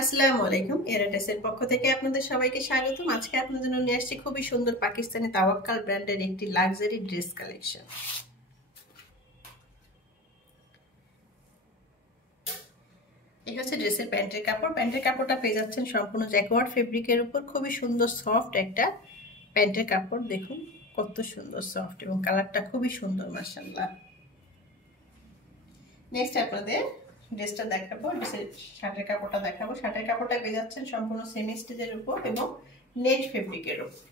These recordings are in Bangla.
আসসালামু আলাইকুম। এরা ড্রেসের পক্ষ থেকে আপনাদের সবাইকে স্বাগতম। আজকে আপনাদের জন্য নিয়ে আসছি খুবই সুন্দর পাকিস্তানি তাওয়াক্কাল ব্র্যান্ডের একটি লাক্সারি ড্রেস কালেকশন। এই হচ্ছে ড্রেসের প্যান্টের কাপড়। প্যান্টের কাপড়টা পেয়ে যাচ্ছেন সম্পূর্ণ জ্যাকওয়ার্ড ফেব্রিকের উপর। খুবই সুন্দর সফট একটা প্যান্টের কাপড়। দেখুন কত সুন্দর সফট এবং কালারটা খুবই সুন্দর মাশাআল্লাহ। নেক্সট আপনাদের ড্রেসটা দেখাবো, ড্রেসের শার্টের কাপড়টা দেখাবো। শার্টের কাপড়টা পেয়ে যাচ্ছেন সম্পূর্ণ সেমি স্টিচের উপর এবং নেট ফেব্রিকের উপর।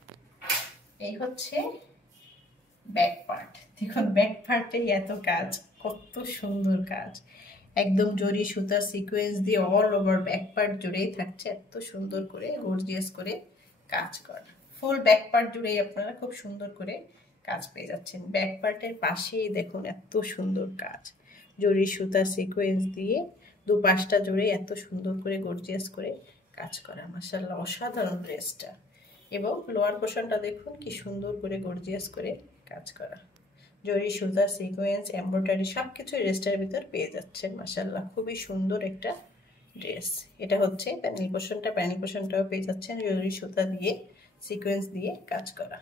এই হচ্ছে ব্যাক পার্ট। দেখুন ব্যাক পার্টে এত কাজ, কত সুন্দর কাজ, একদম জরি সুতা সিকোয়েন্স দিয়ে অল ওভার ব্যাক পার্ট জুড়েই থাকছে এত সুন্দর করে গর্জিয়াস করে কাজ করা। ফুল ব্যাক পার্ট জুড়েই আপনারা খুব সুন্দর করে কাজ পেয়ে যাচ্ছেন। ব্যাক পার্টের পাশেই দেখুন এত সুন্দর কাজ, জরি সুতা সিকোয়েন্স দিয়ে দুপাশটা জুড়ে এত সুন্দর করে গর্জিয়াস করে কাজ করা। মাশাআল্লাহ অসাধারণ ড্রেসটা। এবং লোয়ার পোর্শনটা দেখুন কি সুন্দর করে গর্জিয়াস করে কাজ করা, জরি সুতা সিকোয়েন্স এমব্রয়ডারি সবকিছু ড্রেসটার ভিতর পেয়ে যাচ্ছেন। মাশাআল্লাহ খুবই সুন্দর একটা ড্রেস। এটা হচ্ছে প্যানেল পোর্শনটা, প্যানেল পোর্শনটাও পেয়ে যাচ্ছেন জরি সুতা দিয়ে সিকোয়েন্স দিয়ে কাজ করা।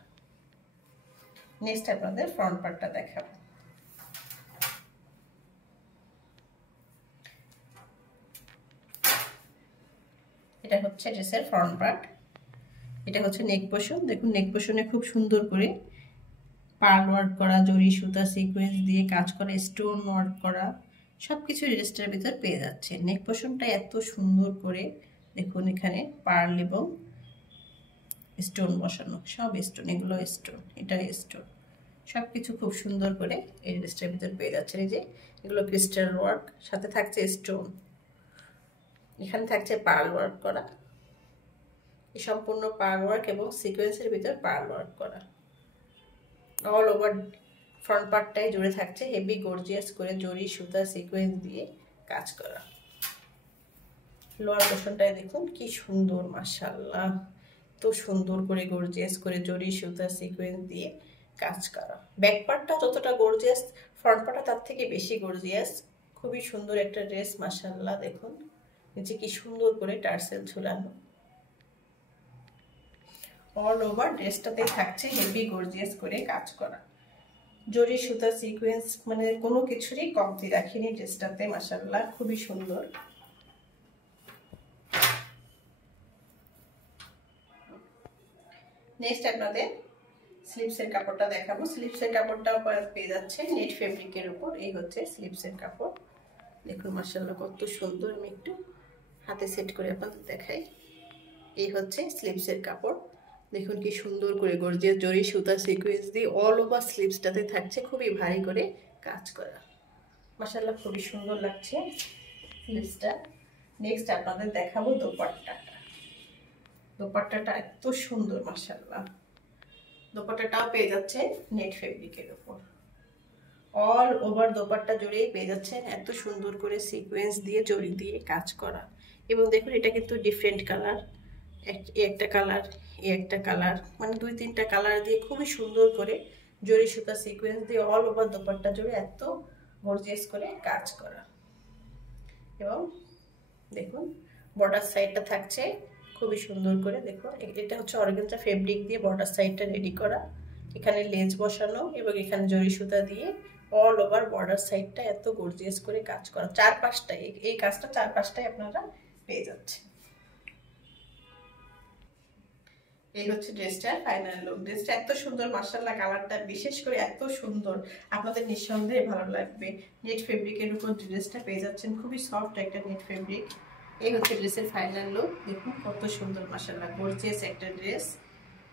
নেক্সট আপনাদের ফ্রন্ট পার্টটা দেখাবো। এটা হচ্ছে ড্রেসের ফ্রন্ট পার্ট। এটা হচ্ছে নেক পোর্শন। দেখুন নেক পোর্শনে খুব সুন্দর করে পার্ল ওয়ার্ক করা, জরি সুতা সিকোয়েন্স দিয়ে কাজ করা, স্টোন ওয়ার্ক করা সবকিছু ড্রেসটার ভিতর পেয়ে যাচ্ছে। নেক পোর্শনটা এত সুন্দর করে দেখুন, এখানে পার্ল এবং স্টোন বসানো, সব স্টোন, এগুলো স্টোন, এটা স্টোন, সবকিছু খুব সুন্দর করে এই ড্রেসটার ভিতর পেয়ে যাচ্ছে। এই যে এগুলো ক্রিস্টাল ওয়ার্ক, সাথে থাকছে স্টোন, এখানে থাকছে পার্ল ওয়ার্ক করা, এই সম্পূর্ণ পার্ল ওয়ার্ক এবং সিকোয়েন্সের ভিতর পার্ল ওয়ার্ক করা। অল ওভার ফ্রন্ট পার্টটাই জুড়ে থাকছে হেভি গর্জিয়াস করে জরি সুতা সিকোয়েন্স দিয়ে কাজ করা। লোয়ার পোর্শনটায় দেখুন কি সুন্দর, মাশাআল্লাহ তো সুন্দর করে গর্জিয়াস করে জরি সুতা সিকোয়েন্স দিয়ে কাজ করা। ব্যাক পার্টটা যতটা গর্জিয়াস, ফ্রন্ট পার্টটা তার থেকে বেশি গর্জিয়াস। খুবই সুন্দর একটা ড্রেস মাশাআল্লাহ। দেখুন নিচে কি সুন্দর করে টার্সেল ঝুলানো। অল ওভার ড্রেসটাতে থাকছে হেভি গর্জিয়াস করে কাজ করা, জরি সুতা সিকোয়েন্স, মানে কোনো কিছুরই কমতি রাখিনি ড্রেসটাতে। মাশাআল্লাহ খুবই সুন্দর। নেক্সট আপনাদের স্লিভসের কাপড়টা দেখাবো। স্লিভসের কাপড়টাও পেয়ে যাচ্ছে নেট ফেব্রিকের উপর। এই হচ্ছে স্লিভসের কাপড়। দেখুন মাশাআল্লাহ কত সুন্দর। আমি একটু হাতে সেট করে আপনাদের দেখাই। এই হচ্ছে স্লিভসের কাপড়। দেখুন কি সুন্দর করে গর্জিয়াস জরি সুতা সিকোয়েন্স দিয়ে অল ওভার স্লিভসটাতে থাকছে খুবই ভারী করে কাজ করা। মাশাআল্লাহ খুবই সুন্দর লাগছে স্লিভসটা। নেক্সট আপনাদের দেখাবো দোপাট্টাটা। দোপাট্টাটা এত সুন্দর মাশাআল্লাহ। দোপাট্টাটাও পেয়ে যাচ্ছে নেট ফেব্রিকের উপর। অল ওভার দোপাট্টা জুড়েই পেয়ে যাচ্ছেন এত সুন্দর করে সিকোয়েন্স দিয়ে জরি দিয়ে কাজ করা। এবং দেখুন এটা কিন্তু ডিফারেন্ট কালার, একটা কালার, একটা কালার, মানে দুই তিনটা কালার দিয়ে খুবই সুন্দর করে জরি সুতা সিকোয়েন্স দিয়ে অল ওভার দোপাট্টা জুড়ে এত গর্জিয়াস করে কাজ করা। এবং দেখুন বর্ডার সাইডটা থাকছে খুবই সুন্দর করে। দেখুন এটা হচ্ছে অর্গানজা ফেব্রিক দিয়ে বর্ডার সাইডটা রেডি করা, এখানে লেজ বসানো এবং এখানে জরি সুতা দিয়ে অল ওভার বর্ডার সাইডটা এত গর্জিয়াস করে কাজ করা। চারপাশটাই এই কাজটা চারপাশটাই আপনারা পেয়ে যাচ্ছেন। এই হচ্ছে ড্রেসটার ফাইনাল লুক। ড্রেসটা এত সুন্দর মাশাআল্লাহ, কালারটা বিশেষ করে এত সুন্দর, আপনাদের নিঃসন্দেহে ভালো লাগবে। নেট ফেব্রিকের উপর ড্রেসটা পেয়ে যাচ্ছেন, খুবই সফট একটা নেট ফেব্রিক। এই হচ্ছে ড্রেসের ফাইনাল লুক। দেখুন কত সুন্দর মাশাআল্লাহ, গর্জিয়াস একটা ড্রেস।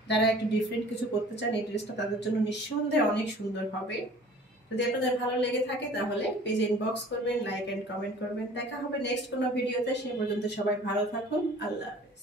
যারা একটু ডিফারেন্ট কিছু করতে চান এই ড্রেসটা তাদের জন্য নিঃসন্দেহে অনেক সুন্দর হবে। যদি আপনাদের ভালো লেগে থাকে তাহলে পেজে ইনবক্স করবেন, লাইক এন্ড কমেন্ট করবেন। দেখা হবে নেক্সট কোনো ভিডিওতে। সে পর্যন্ত সবাই ভালো থাকুন। আল্লাহ হাফেজ।